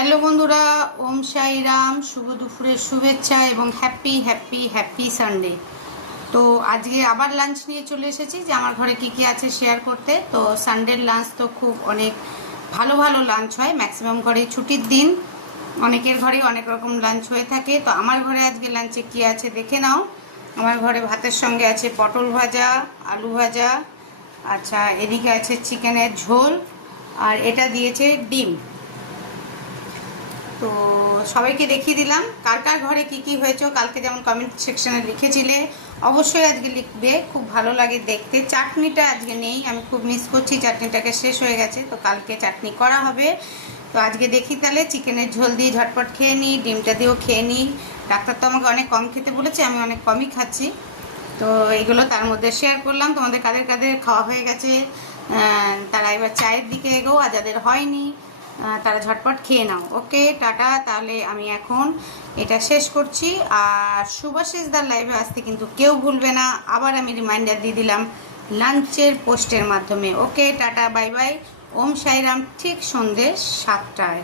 Hello বন্ধুরা, ওম সাই রাম। শুভ দুপুরের শুভেচ্ছা এবং হ্যাপি হ্যাপি হ্যাপি সানডে। তো আজকে আবার লাঞ্চ নিয়ে চলে এসেছি যে আমার ঘরে কী কী আছে শেয়ার করতে। তো সানডের লাঞ্চ তো খুব অনেক ভালো ভালো লাঞ্চ হয়, ম্যাক্সিমাম ঘরে ছুটির দিন অনেকের ঘরে অনেক রকম লাঞ্চ হয়ে থাকে। তো আমার ঘরে আজকে লাঞ্চে কী আছে দেখে নাও। আমার ঘরে ভাতের সঙ্গে আছে পটল ভাজা, আলু ভাজা, আচ্ছা এদিকে আছে চিকেনের ঝোল, আর এটা দিয়েছে ডিম। তো সবাইকে দেখিয়ে দিলাম কার কার ঘরে কি কি হয়েছে। কালকে যেমন কমেন্ট সেকশনে লিখেছিলে, অবশ্যই আজকে লিখবে, খুব ভালো লাগে দেখতে। চাটনিটা আজকে নেই, আমি খুব মিস করছি, চাটনিটাকে শেষ হয়ে গেছে, তো কালকে চাটনি করা হবে। তো আজকে দেখি তাহলে চিকেনের ঝোল দিয়ে ঝটপট খেয়ে নিই, ডিমটা দিয়েও খেয়ে নিই। ডাক্তার তো আমাকে অনেক কম খেতে বলেছে, আমি অনেক কমই খাচ্ছি। তো এইগুলো তার মধ্যে শেয়ার করলাম। তোমাদের কাদের কাদের খাওয়া হয়ে গেছে তারা এবার চায়ের দিকে এগো, আর যাদের হয়নি তারা ঝটপট খেয়ে নাও। ওকে, টাটা। তাহলে আমি এখন এটা শেষ করছি। আর শুভাশিসদার লাইভে আসতে কিন্তু কেউ ভুলবে না, আবার আমি রিমাইন্ডার দিয়ে দিলাম লাঞ্চের পোস্টের মাধ্যমে। ওকে, টাটা, বাই বাই। ওম সাইরাম, ঠিক সন্ধ্যে 7টায়।